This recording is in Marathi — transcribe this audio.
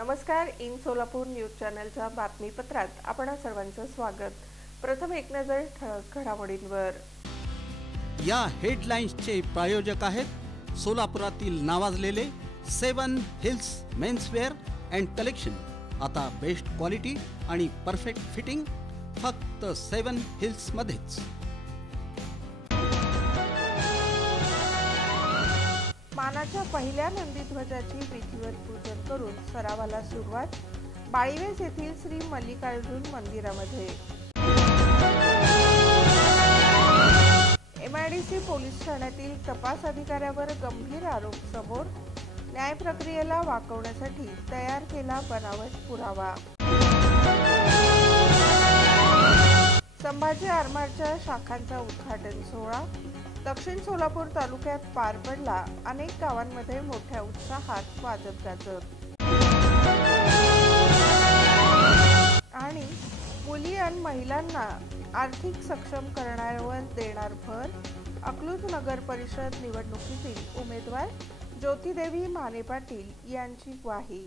नमस्कार. इन सोलापूर न्यूज चॅनलच्या बातमीपत्रात आपण सर्वांचं स्वागत. प्रथम एक नजर ठळक घडामोडींवर. या हेडलाईन्सचे प्रायोजक आहेत सोलापुरातील नावाजलेले 7 हिल्स मेन्सवेअर अँड कलेक्शन. आता बेस्ट क्वालिटी आणि परफेक्ट फिटिंग फक्त 7 हिल्स मध्येच. मानाच्या पहिल्या नंदीध्वजाची विधिवत पूजन करून सरावाला सुरुवात. बाळीवेस येथील श्री मल्लिकार्जुन मंदिरामध्ये. MIDC पोलीस ठाण्यातील तपास अधिकाऱ्यावर गंभीर आरोप समोर. न्याय प्रक्रियेला वाकवण्यासाठी तयार केला बनावट पुरावा. संभाजी आरमारच्या शाखांचा उद्घाटन सोहळा दक्षिण सोलापूर तालुक्यात पार पडला. अनेक गावांमध्ये मोठ्या उत्साहात वाजत गाजत. आणि मुली आणि महिलांना आर्थिक सक्षम करण्यावर देणार भर. अकलूज नगर परिषद निवडणुकीतील उमेदवार ज्योतिदेवी माने पाटील यांची ग्वाही.